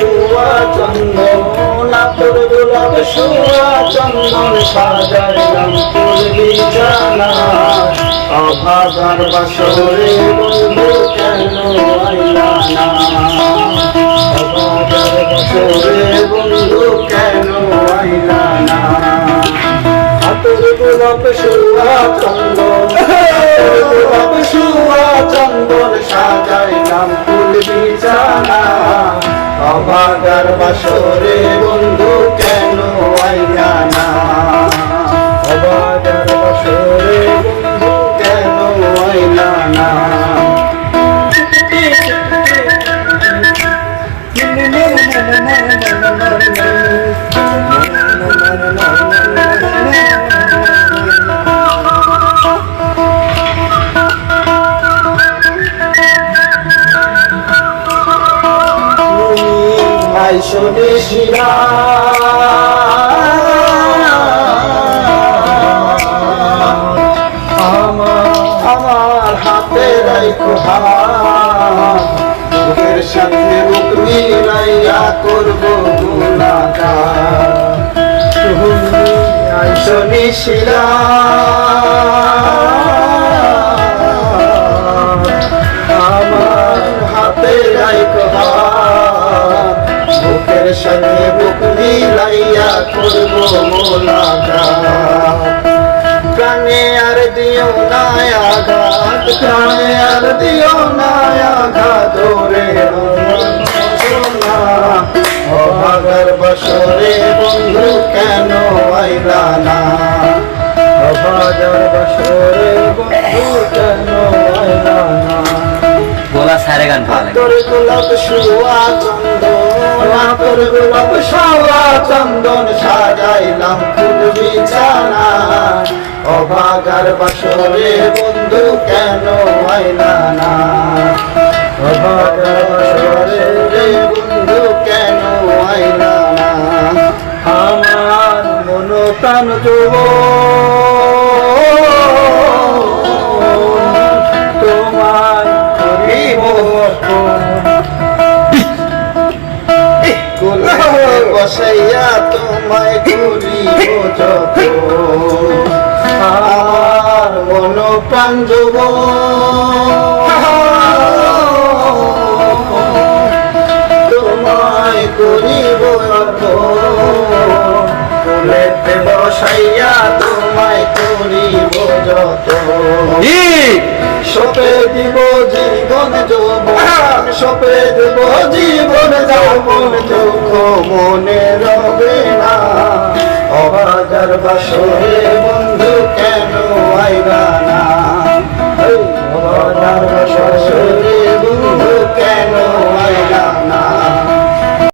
শুয়া চন্দন তোর গোলাপ শুয়া চন্দন সাজাইলাম ফুল বিছানা অভাগার বাসরে বন্ধু কেন আইলা না অভাগার বাসরে বন্ধু কেন আইলা না তোর গোলাপ শুয়া চন্দন গোলাপ শুয়া চন্দন সাজাইলাম ফুল বিছানা অভাগার বাসরে বন্ধু কেন আইলা না অভাগার বাসরে বন্ধু কেন আইলা না শুনেছিলা আমার হাতে রাইখো হাত বুকের সাথে বুক মিলাইয়া করবো মুলাকাত তুমি শুনেছিলা আমার হাতে রাইখো হাত বুকের সাথে বুক মিলাইয়া করবো মুলাকাত প্রাণে আর দিও না আঘাত প্রাণে আর দিও না আঘাত রে সোনা অভাগার বাসরে বন্ধু কেন আইলা না অভাগার বাসরে বন্ধু কেন আইলা না बोला सारे गान पाले তোর গোলাপ শুয়া চন্দন তোর গোলাপ শুয়া চন্দন সাজাইলাম ফুল বিছানা অভাগার বাসরে বন্ধু কেন আইলা না অভাগার বাসরে বন্ধু কেন আইলা না আমার মন প্রাণ বসাইয়া তোমায় করিব যত আমার মন প্রাণ তোমায় করিব ফুলেতে বসাইয়া তোমায় করিব যত সপে দিব জীবন যৌবন সপে দিব জীবন যৌবন দুঃখ মনে রবে না অভাগার বাসরে